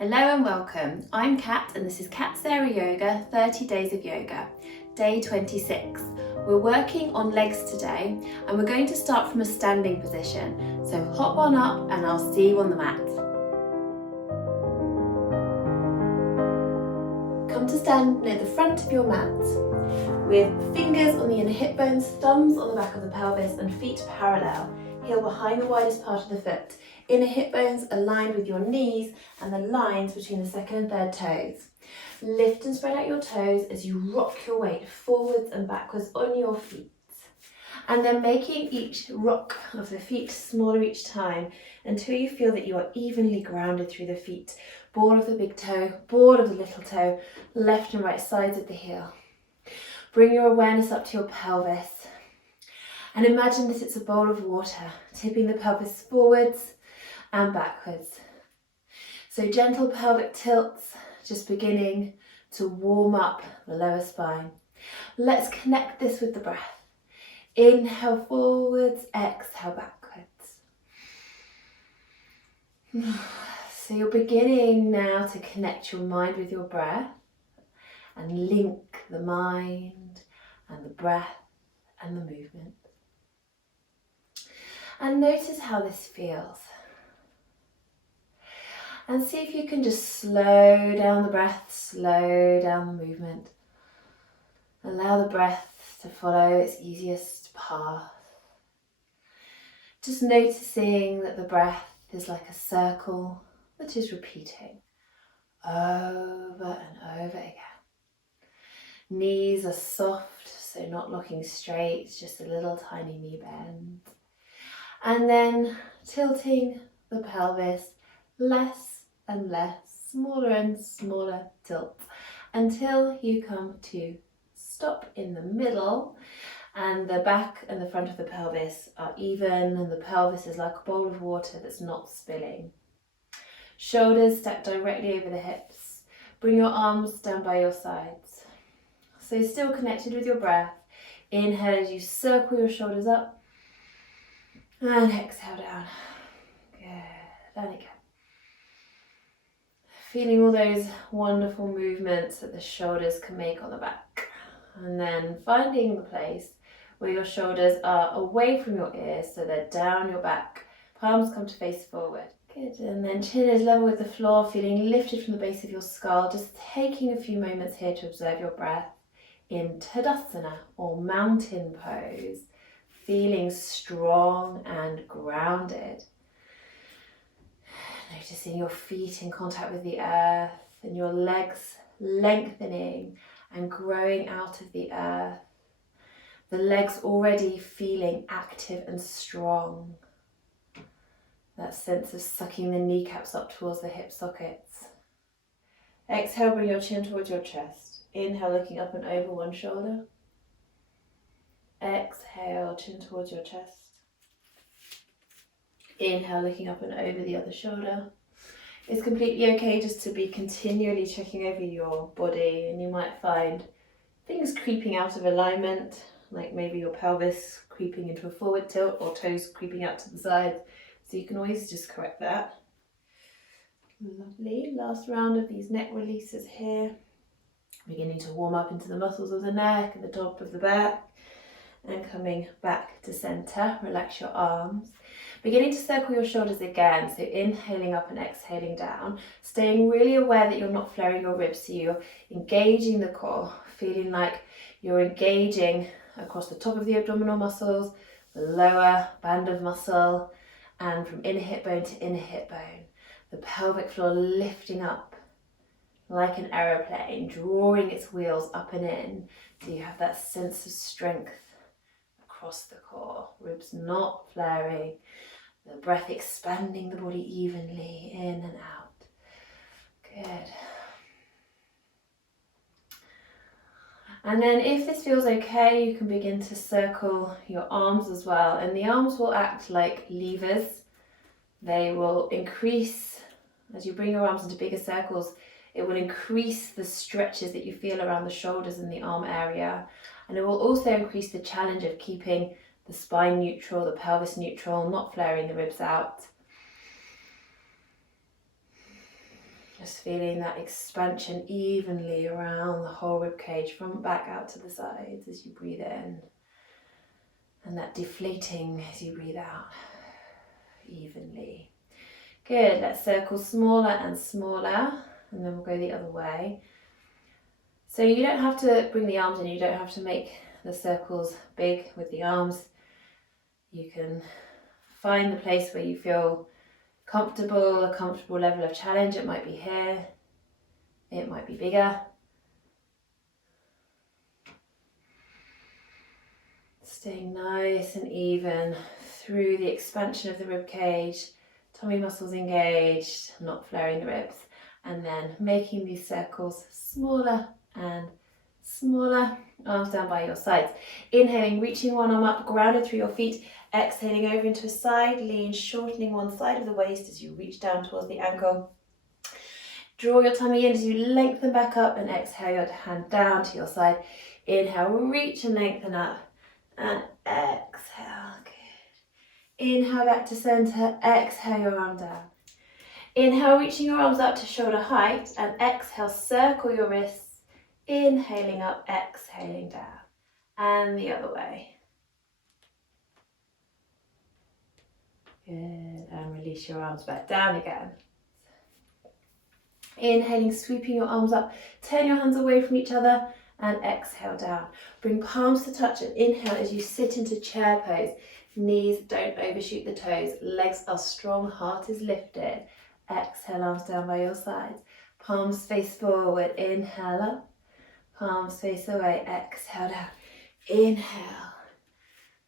Hello and welcome. I'm Kat and this is Kat Sara Yoga 30 Days of Yoga, day 26. We're working on legs today and we're going to start from a standing position. So hop on up and I'll see you on the mat. Come to stand near the front of your mat with fingers on the inner hip bones, thumbs on the back of the pelvis and feet parallel. Heel behind the widest part of the foot. Inner hip bones aligned with your knees and the lines between the second and third toes. Lift and spread out your toes as you rock your weight forwards and backwards on your feet. And then making each rock of the feet smaller each time until you feel that you are evenly grounded through the feet. Ball of the big toe, ball of the little toe, left and right sides of the heel. Bring your awareness up to your pelvis. And imagine that it's a bowl of water, tipping the pelvis forwards and backwards. So gentle pelvic tilts, just beginning to warm up the lower spine. Let's connect this with the breath. Inhale forwards, exhale backwards. So you're beginning now to connect your mind with your breath and link the mind and the breath and the movement. And notice how this feels. And see if you can just slow down the breath, slow down the movement. Allow the breath to follow its easiest path. Just noticing that the breath is like a circle that is repeating over and over again. Knees are soft, so not looking straight, just a little tiny knee bend. And then tilting the pelvis less and less, smaller and smaller tilts until you come to stop in the middle and the back and the front of the pelvis are even and the pelvis is like a bowl of water that's not spilling. Shoulders stacked directly over the hips. Bring your arms down by your sides. So still connected with your breath. Inhale as you circle your shoulders up. And exhale down. Good. And again. Feeling all those wonderful movements that the shoulders can make on the back. And then finding the place where your shoulders are away from your ears, so they're down your back. Palms come to face forward. Good. And then chin is level with the floor, feeling lifted from the base of your skull. Just taking a few moments here to observe your breath in Dandasana or mountain pose. Feeling strong and grounded. Noticing your feet in contact with the earth and your legs lengthening and growing out of the earth. The legs already feeling active and strong. That sense of sucking the kneecaps up towards the hip sockets. Exhale, bring your chin towards your chest. Inhale, looking up and over one shoulder. Exhale, chin towards your chest. Inhale, looking up and over the other shoulder. It's completely okay just to be continually checking over your body, and you might find things creeping out of alignment, like maybe your pelvis creeping into a forward tilt or toes creeping out to the side. So you can always just correct that. Lovely. Last round of these neck releases here. Beginning to warm up into the muscles of the neck and the top of the back. And coming back to center, relax your arms. Beginning to circle your shoulders again, so inhaling up and exhaling down. Staying really aware that you're not flaring your ribs, so you're engaging the core, feeling like you're engaging across the top of the abdominal muscles, the lower band of muscle, and from inner hip bone to inner hip bone. The pelvic floor lifting up like an aeroplane, drawing its wheels up and in, so you have that sense of strength across the core, ribs not flaring, the breath expanding the body evenly in and out. Good. And then if this feels okay, you can begin to circle your arms as well, and the arms will act like levers. They will increase, as you bring your arms into bigger circles, it will increase the stretches that you feel around the shoulders and the arm area. And it will also increase the challenge of keeping the spine neutral, the pelvis neutral, not flaring the ribs out. Just feeling that expansion evenly around the whole rib cage, front, back, out to the sides as you breathe in. And that deflating as you breathe out evenly. Good, let's circle smaller and smaller, and then we'll go the other way. So you don't have to bring the arms in, you don't have to make the circles big with the arms. You can find the place where you feel comfortable, a comfortable level of challenge. It might be here, it might be bigger. Staying nice and even through the expansion of the rib cage, tummy muscles engaged, not flaring the ribs, and then making these circles smaller and smaller. Arms down by your sides. Inhaling, reaching one arm up, grounded through your feet. Exhaling over into a side lean, shortening one side of the waist as you reach down towards the ankle. Draw your tummy in as you lengthen back up, and exhale your hand down to your side. Inhale, reach and lengthen up, and exhale. Good. Inhale back to center, exhale your arm down. Inhale, reaching your arms up to shoulder height, and exhale, circle your wrists. Inhaling up, exhaling down, and the other way. Good, and release your arms back down again. Inhaling, sweeping your arms up, turn your hands away from each other, and exhale down. Bring palms to touch and inhale as you sit into chair pose. Knees don't overshoot the toes, legs are strong, heart is lifted. Exhale, arms down by your sides. Palms face forward, inhale up. Palms face away, exhale down. Inhale.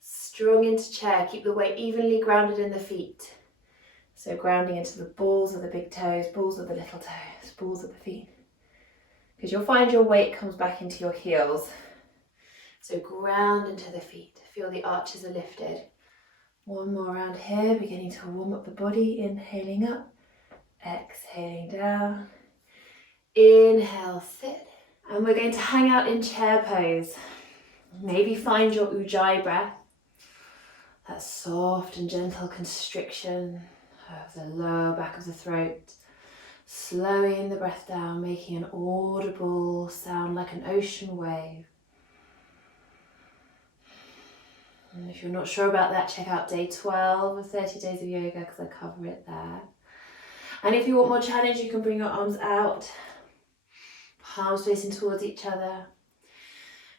Strong into chair, keep the weight evenly grounded in the feet. So grounding into the balls of the big toes, balls of the little toes, balls of the feet. Because you'll find your weight comes back into your heels. So ground into the feet, feel the arches are lifted. One more round here, beginning to warm up the body, inhaling up, exhaling down. Inhale, sit. And we're going to hang out in chair pose. Maybe find your ujjayi breath, that soft and gentle constriction of the lower back of the throat. Slowing the breath down, making an audible sound like an ocean wave. And if you're not sure about that, check out day 12 of 30 Days of Yoga because I cover it there. And if you want more challenge, you can bring your arms out. Palms facing towards each other.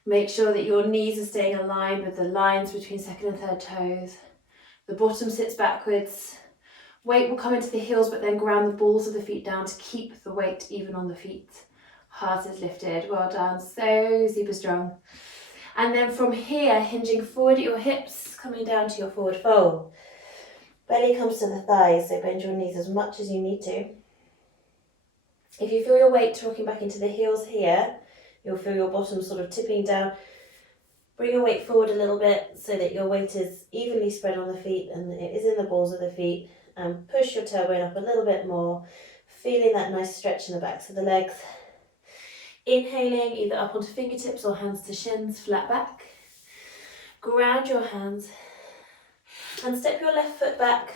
Make sure that your knees are staying aligned with the lines between second and third toes. The bottom sits backwards. Weight will come into the heels, but then ground the balls of the feet down to keep the weight even on the feet. Heart is lifted. Well done. So super strong. And then from here, hinging forward at your hips, coming down to your forward fold. Belly comes to the thighs, so bend your knees as much as you need to. If you feel your weight rocking back into the heels here, you'll feel your bottom sort of tipping down. Bring your weight forward a little bit so that your weight is evenly spread on the feet and it is in the balls of the feet. And push your tailbone up a little bit more, feeling that nice stretch in the backs of the legs. Inhaling either up onto fingertips or hands to shins, flat back. Ground your hands and step your left foot back.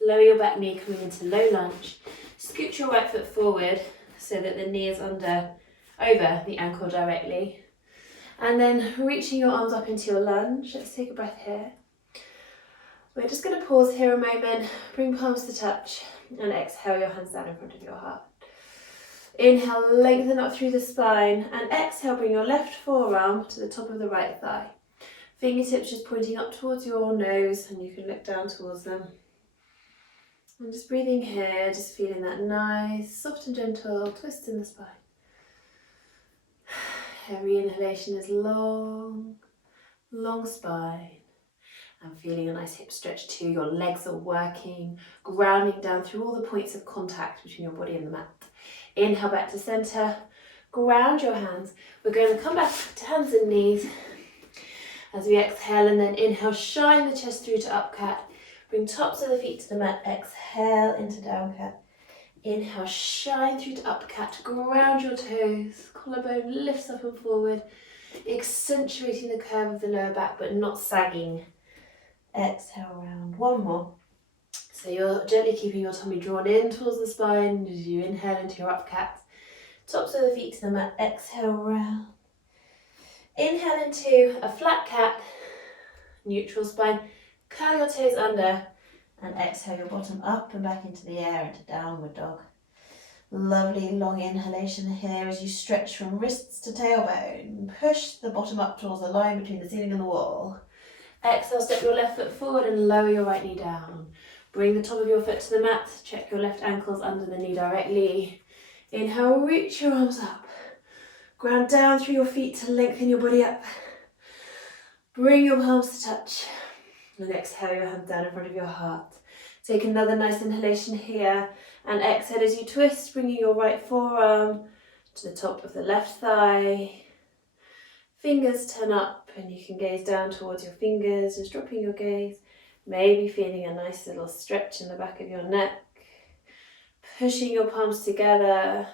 Lower your back knee coming into low lunge. Scoot your right foot forward so that the knee is over the ankle directly. And then reaching your arms up into your lunge. Let's take a breath here. We're just going to pause here a moment, bring palms to touch, and exhale your hands down in front of your heart. Inhale, lengthen up through the spine, and exhale, bring your left forearm to the top of the right thigh. Fingertips just pointing up towards your nose, and you can look down towards them. And just breathing here, just feeling that nice, soft and gentle twist in the spine. Every inhalation is long, long spine. And feeling a nice hip stretch too. Your legs are working, grounding down through all the points of contact between your body and the mat. Inhale back to center, ground your hands. We're going to come back to hands and knees as we exhale, and then inhale, shine the chest through to up cat. Bring tops of the feet to the mat, exhale into down cat. Inhale, shine through to up cat, ground your toes, collarbone lifts up and forward, accentuating the curve of the lower back but not sagging. Exhale round, one more. So So you're gently keeping your tummy drawn in towards the spine as you inhale into your up cat. Tops of the feet to the mat, exhale round. Inhale into a flat cat, neutral spine, curl your toes under and exhale your bottom up and back into the air into downward dog. Lovely long inhalation here as you stretch from wrists to tailbone. Push the bottom up towards the line between the ceiling and the wall. Exhale, step your left foot forward and lower your right knee down. Bring the top of your foot to the mat. Check your left ankles under the knee directly. Inhale, reach your arms up. Ground down through your feet to lengthen your body up. Bring your palms to touch. And exhale your hands down in front of your heart. Take another nice inhalation here. And exhale as you twist, bringing your right forearm to the top of the left thigh. Fingers turn up and you can gaze down towards your fingers, just dropping your gaze. Maybe feeling a nice little stretch in the back of your neck. Pushing your palms together,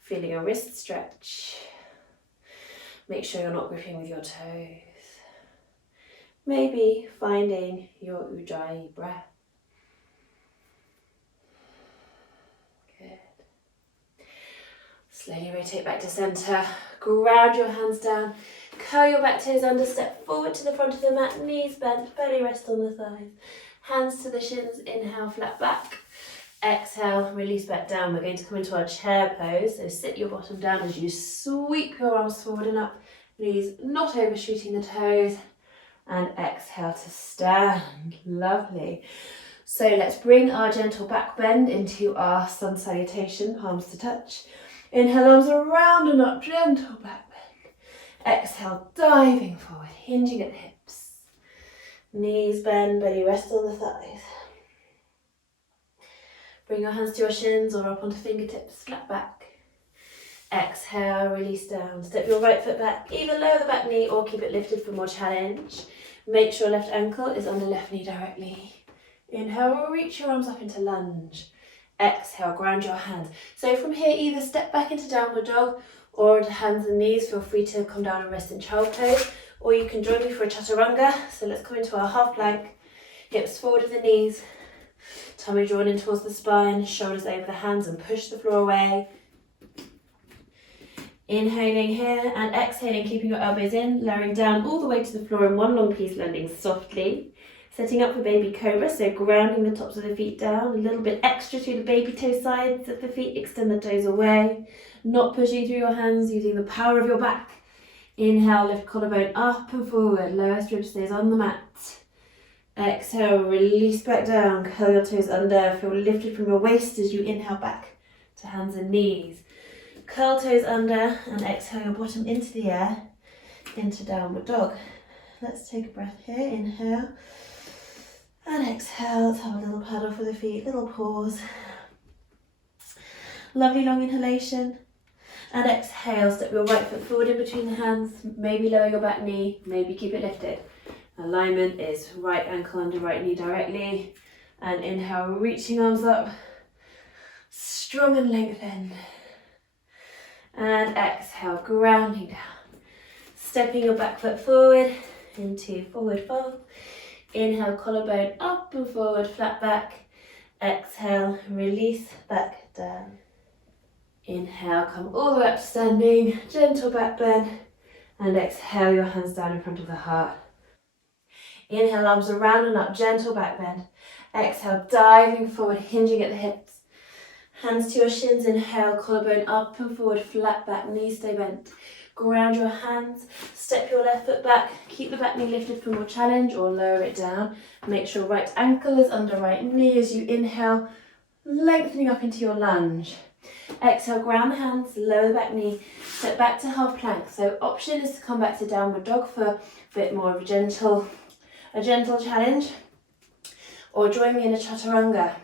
feeling a wrist stretch. Make sure you're not gripping with your toes. Maybe finding your Ujjayi breath. Slowly rotate back to centre, ground your hands down, curl your back toes under, step forward to the front of the mat, knees bent, belly rest on the thighs, hands to the shins, inhale, flat back, exhale, release back down. We're going to come into our chair pose, so sit your bottom down as you sweep your arms forward and up, knees not overshooting the toes, and exhale to stand. Lovely. So let's bring our gentle back bend into our sun salutation, palms to touch. Inhale, arms around and up, gentle back bend. Exhale, diving forward, hinging at the hips. Knees bend, belly rest on the thighs. Bring your hands to your shins or up onto fingertips, flat back. Exhale, release down. Step your right foot back, either lower the back knee or keep it lifted for more challenge. Make sure left ankle is under left knee directly. Inhale, reach your arms up into lunge. Exhale, ground your hands. So from here, either step back into downward dog or into hands and knees. Feel free to come down and rest in child pose, or you can join me for a chaturanga. So let's come into our half plank, hips forward of the knees, tummy drawn in towards the spine, shoulders over the hands and push the floor away. Inhaling here and exhaling, keeping your elbows in, lowering down all the way to the floor in one long piece, landing softly. Setting up for baby cobra, so grounding the tops of the feet down, a little bit extra through the baby toe sides of the feet, extend the toes away, not pushing through your hands, using the power of your back. Inhale, lift collarbone up and forward, lowest rib stays on the mat. Exhale, release back down, curl your toes under, feel lifted from your waist as you inhale back to hands and knees. Curl toes under and exhale your bottom into the air, into downward dog. Let's take a breath here, inhale. And exhale, let's have a little paddle for the feet, little pause. Lovely long inhalation. And exhale, step your right foot forward in between the hands, maybe lower your back knee, maybe keep it lifted. Alignment is right ankle under right knee directly. And inhale, reaching arms up, strong and lengthened. And exhale, grounding down. Stepping your back foot forward into forward fold. Inhale, collarbone up and forward, flat back. Exhale, release back down. Inhale, come all the way up to standing, gentle back bend. And exhale, your hands down in front of the heart. Inhale, arms around and up, gentle back bend. Exhale, diving forward, hinging at the hips. Hands to your shins, inhale, collarbone up and forward, flat back, knees stay bent. Ground your hands, step your left foot back, keep the back knee lifted for more challenge or lower it down. Make sure right ankle is under right knee as you inhale, lengthening up into your lunge. Exhale, ground the hands, lower the back knee, step back to half plank. So option is to come back to downward dog for a bit more of a gentle challenge, or join me in a chaturanga.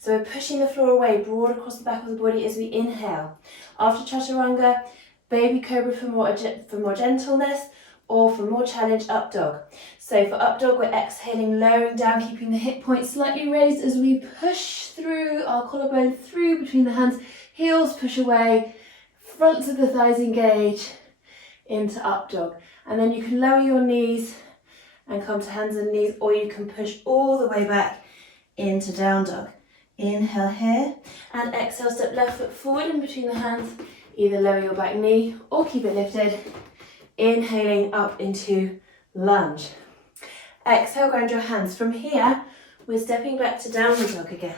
So we're pushing the floor away, broad across the back of the body as we inhale. After chaturanga, baby cobra for more gentleness, or for more challenge, up dog. So for up dog, we're exhaling, lowering down, keeping the hip point slightly raised as we push through our collarbone through between the hands, heels push away, fronts of the thighs engage into up dog. And then you can lower your knees and come to hands and knees, or you can push all the way back into down dog. Inhale here, and exhale, step left foot forward in between the hands. Either lower your back knee or keep it lifted. Inhaling up into lunge. Exhale, ground your hands. From here, we're stepping back to downward dog again.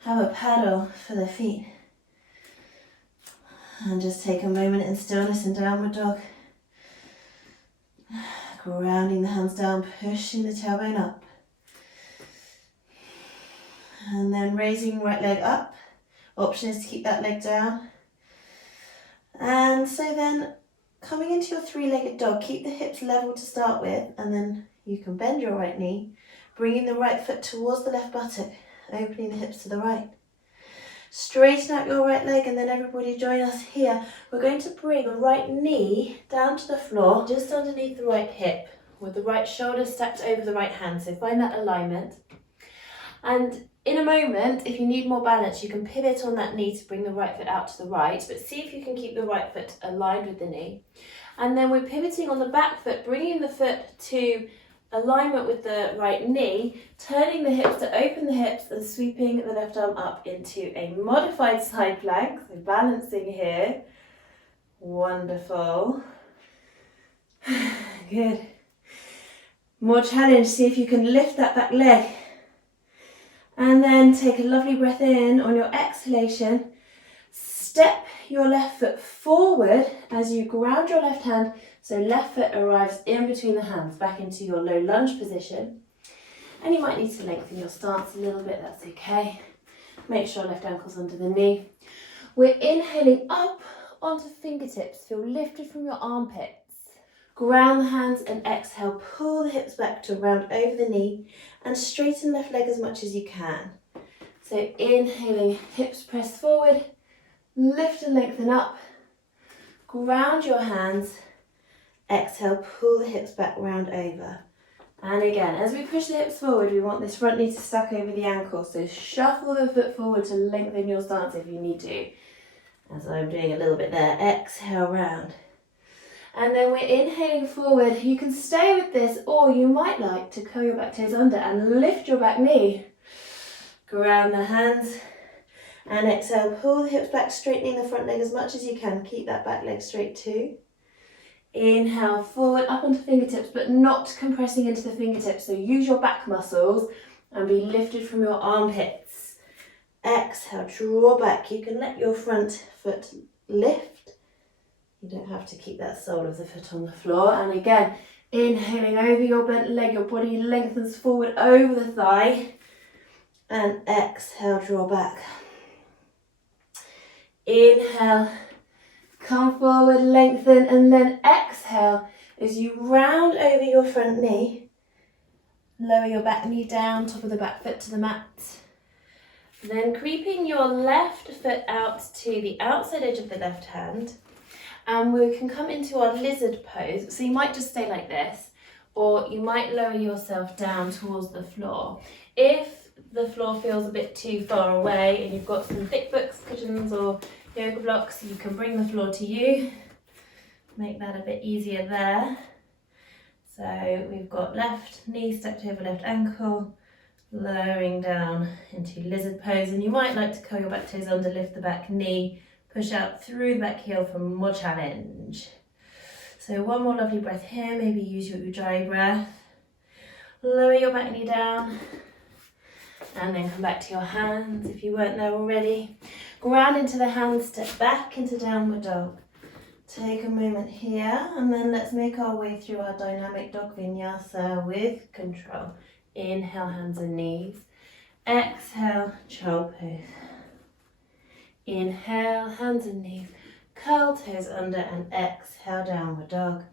Have a paddle for the feet. And just take a moment in stillness in downward dog. Grounding the hands down, pushing the tailbone up. And then raising right leg up. Option is to keep that leg down. And so then coming into your three-legged dog, keep the hips level to start with, and then you can bend your right knee, bringing the right foot towards the left buttock, opening the hips to the right. Straighten out your right leg, and then everybody join us here. We're going to bring the right knee down to the floor, just underneath the right hip, with the right shoulder stacked over the right hand. So find that alignment. And in a moment, if you need more balance, you can pivot on that knee to bring the right foot out to the right, but see if you can keep the right foot aligned with the knee. And then we're pivoting on the back foot, bringing the foot to alignment with the right knee, turning the hips to open the hips and sweeping the left arm up into a modified side plank. So balancing here. Wonderful. Good. More challenge. See if you can lift that back leg. And then take a lovely breath in. On your exhalation, step your left foot forward as you ground your left hand, so left foot arrives in between the hands, back into your low lunge position. And you might need to lengthen your stance a little bit, that's okay. Make sure left ankle's under the knee. We're inhaling up onto fingertips, feel lifted from your armpits. Ground the hands and exhale, pull the hips back to round over the knee and straighten left leg as much as you can. So inhaling, hips press forward, lift and lengthen up, ground your hands, exhale, pull the hips back round over. And again, as we push the hips forward, we want this front knee to stack over the ankle, so shuffle the foot forward to lengthen your stance if you need to. As I'm doing a little bit there, exhale round. And then we're inhaling forward. You can stay with this, or you might like to curl your back toes under and lift your back knee. Ground the hands and exhale, pull the hips back, straightening the front leg as much as you can. Keep that back leg straight too. Inhale forward, up onto fingertips, but not compressing into the fingertips. So use your back muscles and be lifted from your armpits. Exhale, draw back. You can let your front foot lift. You don't have to keep that sole of the foot on the floor. And again, inhaling over your bent leg, your body lengthens forward over the thigh. And exhale, draw back. Inhale, come forward, lengthen, and then exhale as you round over your front knee. Lower your back knee down, top of the back foot to the mat. Then creeping your left foot out to the outside edge of the left hand. And we can come into our lizard pose. So you might just stay like this, or you might lower yourself down towards the floor. If the floor feels a bit too far away and you've got some thick books, cushions or yoga blocks, you can bring the floor to you. Make that a bit easier there. So we've got left knee stacked over left ankle, lowering down into lizard pose. And you might like to curl your back toes under, lift the back knee, push out through the back heel for more challenge. So one more lovely breath here, maybe use your ujjayi breath. Lower your back knee down and then come back to your hands if you weren't there already. Ground into the hands, step back into downward dog. Take a moment here and then let's make our way through our dynamic dog vinyasa with control. Inhale, hands and knees. Exhale, child pose. Inhale, hands and knees, curl toes under and exhale, downward dog.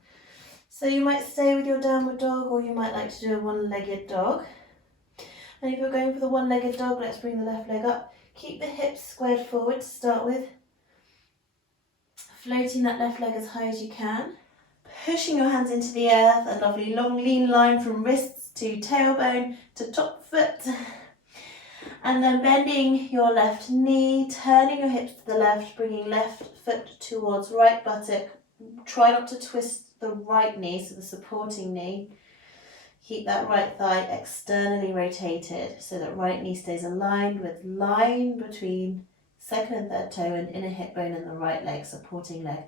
So you might stay with your downward dog or you might like to do a one-legged dog. And if you're going for the one-legged dog, let's bring the left leg up. Keep the hips squared forward to start with. Floating that left leg as high as you can. Pushing your hands into the earth, a lovely long lean line from wrists to tailbone to top foot. And then bending your left knee, turning your hips to the left, bringing left foot towards right buttock. Try not to twist the right knee, so the supporting knee. Keep that right thigh externally rotated so that right knee stays aligned with line between second and third toe and inner hip bone and the right leg, supporting leg.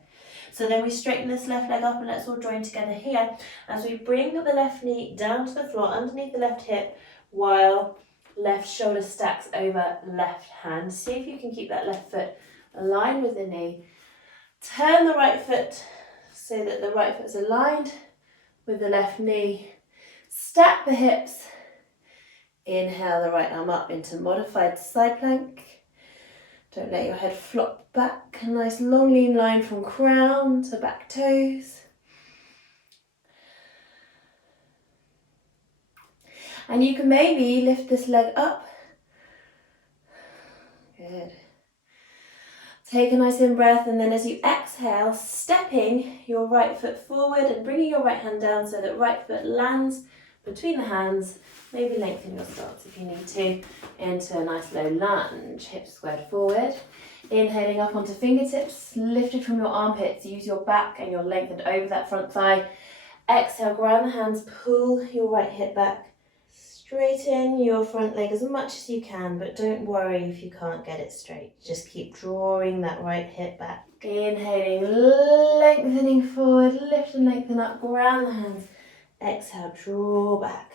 So then we straighten this left leg up and let's all join together here as we bring the left knee down to the floor underneath the left hip while left shoulder stacks over left hand. See if you can keep that left foot aligned with the knee. Turn the right foot so that the right foot is aligned with the left knee. Stack the hips. Inhale the right arm up into modified side plank. Don't let your head flop back. A nice long lean line from crown to back toes. And you can maybe lift this leg up. Good. Take a nice in breath, and then as you exhale, stepping your right foot forward and bringing your right hand down so that right foot lands between the hands. Maybe lengthen your stance if you need to, into a nice low lunge, hips squared forward. Inhaling up onto fingertips, lifted from your armpits, use your back and your lengthened over that front thigh. Exhale, ground the hands, pull your right hip back. Straighten your front leg as much as you can, but don't worry if you can't get it straight. Just keep drawing that right hip back. Inhaling, lengthening forward, lift and lengthen up, ground the hands. Exhale, draw back.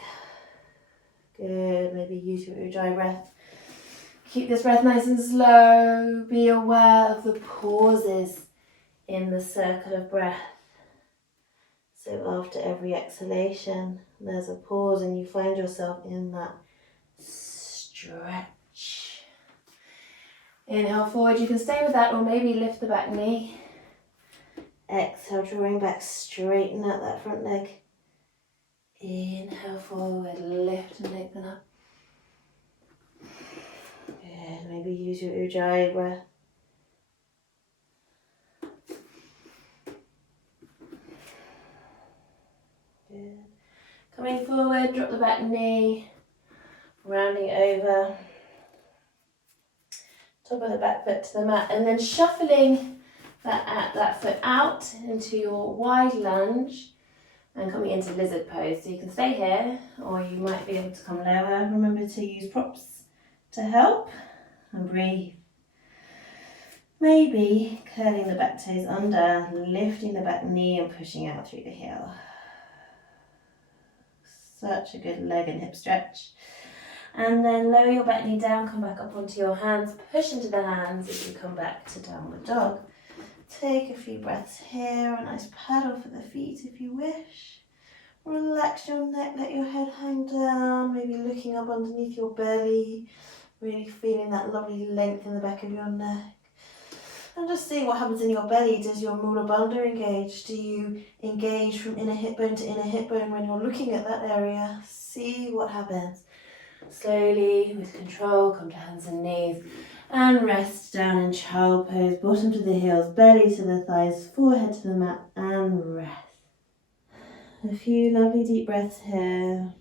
Good, maybe use your Ujjayi breath. Keep this breath nice and slow. Be aware of the pauses in the circle of breath. So after every exhalation, there's a pause and you find yourself in that stretch. Inhale forward, you can stay with that or maybe lift the back knee. Exhale, drawing back, straighten out that front leg. Inhale forward, lift and lengthen up. Good, maybe use your Ujjayi breath. Good. Coming forward, drop the back knee, rounding over. Top of the back foot to the mat, and then shuffling that foot out into your wide lunge. And coming into lizard pose, so you can stay here or you might be able to come lower. Remember to use props to help and breathe. Maybe curling the back toes under, lifting the back knee and pushing out through the heel. Such a good leg and hip stretch. And then lower your back knee down, come back up onto your hands, push into the hands as you come back to downward dog. Take a few breaths here, a nice paddle for the feet if you wish. Relax your neck, let your head hang down, maybe looking up underneath your belly, really feeling that lovely length in the back of your neck. And just see what happens in your belly. Does your Mula Bandha engage? Do you engage from inner hip bone to inner hip bone when you're looking at that area? See what happens. Slowly, with control, come to hands and knees. And rest down in child pose, bottom to the heels, belly to the thighs, forehead to the mat, and rest. A few lovely deep breaths here.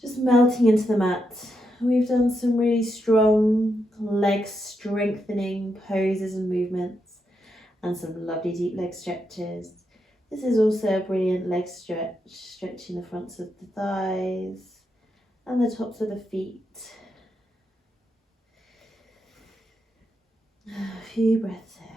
Just melting into the mat. We've done some really strong leg strengthening poses and movements, and some lovely deep leg stretches. This is also a brilliant leg stretch, stretching the fronts of the thighs and the tops of the feet. A few breaths here.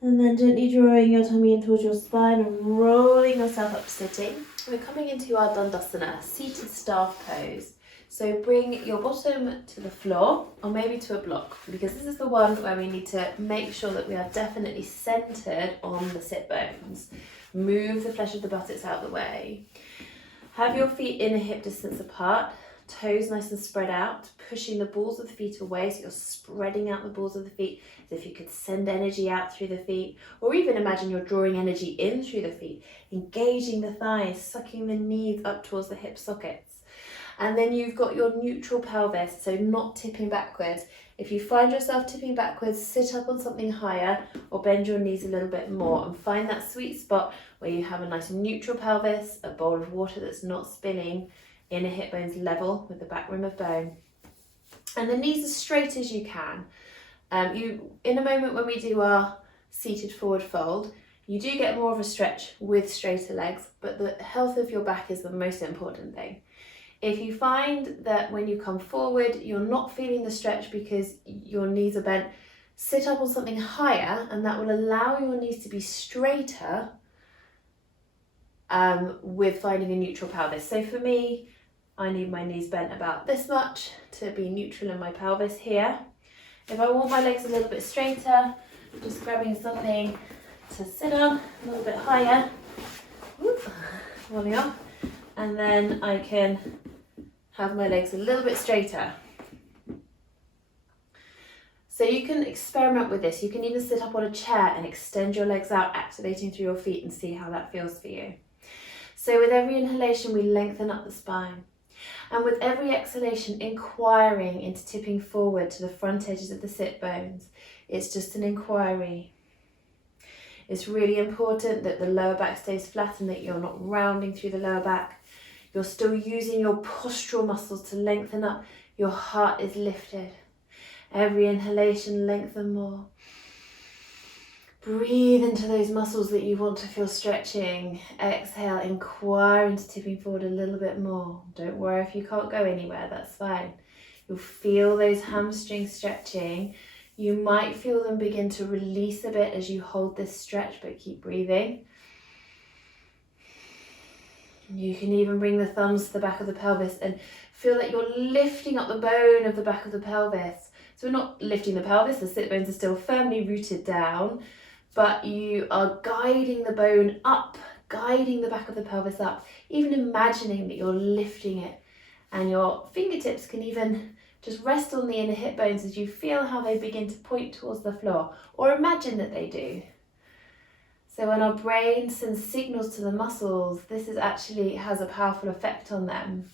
And then gently drawing your tummy in towards your spine and rolling yourself up to sitting. We're coming into our Dandasana, seated staff pose. So bring your bottom to the floor or maybe to a block, because this is the one where we need to make sure that we are definitely centered on the sit bones. Move the flesh of the buttocks out of the way. Have your feet in a hip distance apart. Toes nice and spread out, pushing the balls of the feet away, so you're spreading out the balls of the feet as if you could send energy out through the feet, or even imagine you're drawing energy in through the feet, engaging the thighs, sucking the knees up towards the hip sockets. And then you've got your neutral pelvis, so not tipping backwards. If you find yourself tipping backwards, sit up on something higher or bend your knees a little bit more and find that sweet spot where you have a nice neutral pelvis, a bowl of water that's not spilling, inner hip bones level with the back rim of bone, and the knees as straight as you can. In a moment when we do our seated forward fold. You do get more of a stretch with straighter legs, but the health of your back is the most important thing. If you find that when you come forward, you're not feeling the stretch because your knees are bent, sit up on something higher, and that will allow your knees to be straighter with finding a neutral pelvis. So for me, I need my knees bent about this much to be neutral in my pelvis here. If I want my legs a little bit straighter, just grabbing something to sit on a little bit higher, falling off, and then I can have my legs a little bit straighter. So you can experiment with this. You can even sit up on a chair and extend your legs out, activating through your feet, and see how that feels for you. So with every inhalation, we lengthen up the spine. And with every exhalation, inquiring into tipping forward to the front edges of the sit bones. It's just an inquiry. It's really important that the lower back stays flat and that you're not rounding through the lower back. You're still using your postural muscles to lengthen up. Your heart is lifted. Every inhalation, lengthen more. Breathe into those muscles that you want to feel stretching. Exhale, inquire into tipping forward a little bit more. Don't worry if you can't go anywhere, that's fine. You'll feel those hamstrings stretching. You might feel them begin to release a bit as you hold this stretch, but keep breathing. You can even bring the thumbs to the back of the pelvis and feel that you're lifting up the bone of the back of the pelvis. So we're not lifting the pelvis, the sit bones are still firmly rooted down, but you are guiding the bone up, guiding the back of the pelvis up, even imagining that you're lifting it. And your fingertips can even just rest on the inner hip bones as you feel how they begin to point towards the floor, or imagine that they do. So when our brain sends signals to the muscles, this actually has a powerful effect on them.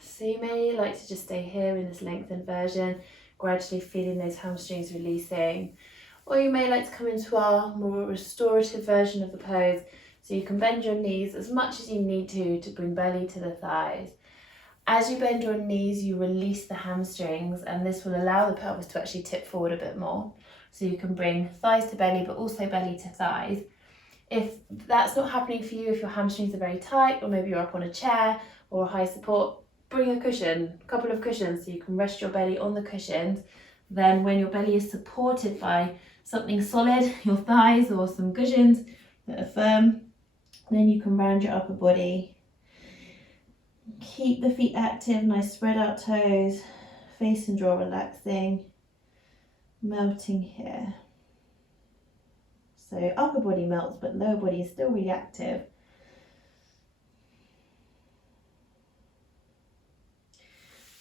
So you may like to just stay here in this lengthened version, gradually feeling those hamstrings releasing. Or you may like to come into our more restorative version of the pose. So you can bend your knees as much as you need to bring belly to the thighs. As you bend your knees, you release the hamstrings, and this will allow the pelvis to actually tip forward a bit more. So you can bring thighs to belly, but also belly to thighs. If that's not happening for you, if your hamstrings are very tight, or maybe you're up on a chair or a high support, bring a cushion, a couple of cushions, so you can rest your belly on the cushions. Then when your belly is supported by something solid, your thighs or some cushions that are firm, then you can round your upper body. Keep the feet active, nice spread out toes, face and jaw relaxing, melting here. So upper body melts, but lower body is still really active.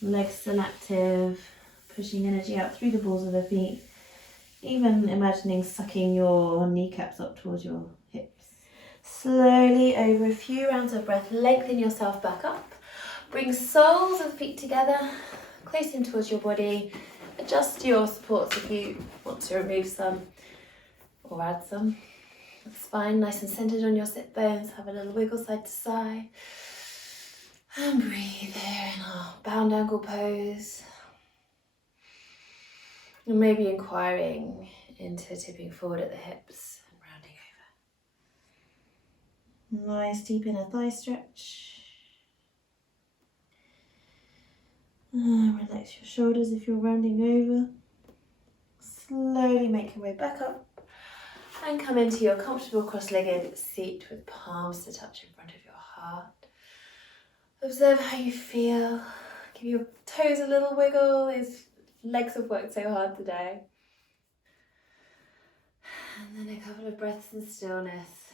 Legs still active, pushing energy out through the balls of the feet, even imagining sucking your kneecaps up towards your hips. Slowly, over a few rounds of breath, lengthen yourself back up. Bring soles of the feet together, close in towards your body. Adjust your supports if you want to remove some or add some. Spine nice and centered on your sit bones. Have a little wiggle side to side. And breathe there in our bound ankle pose. And maybe inquiring into tipping forward at the hips and rounding over. Nice deep inner thigh stretch. Relax your shoulders if you're rounding over. Slowly make your way back up and come into your comfortable cross-legged seat with palms to touch in front of your heart. Observe how you feel. Give your toes a little wiggle. These legs have worked so hard today. And then a couple of breaths in stillness.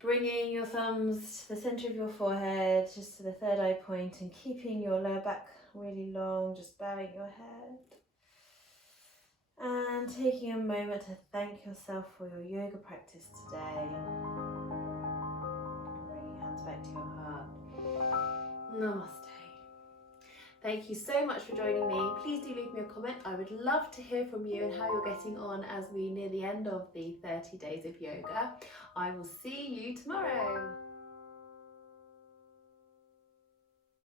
Bringing your thumbs to the centre of your forehead, just to the third eye point, and keeping your lower back really long, just bowing your head. And taking a moment to thank yourself for your yoga practice today. Bringing hands back to your heart. Namaste. Thank you so much for joining me. Please do leave me a comment. I would love to hear from you and how you're getting on as we near the end of the 30 days of yoga. I will see you tomorrow.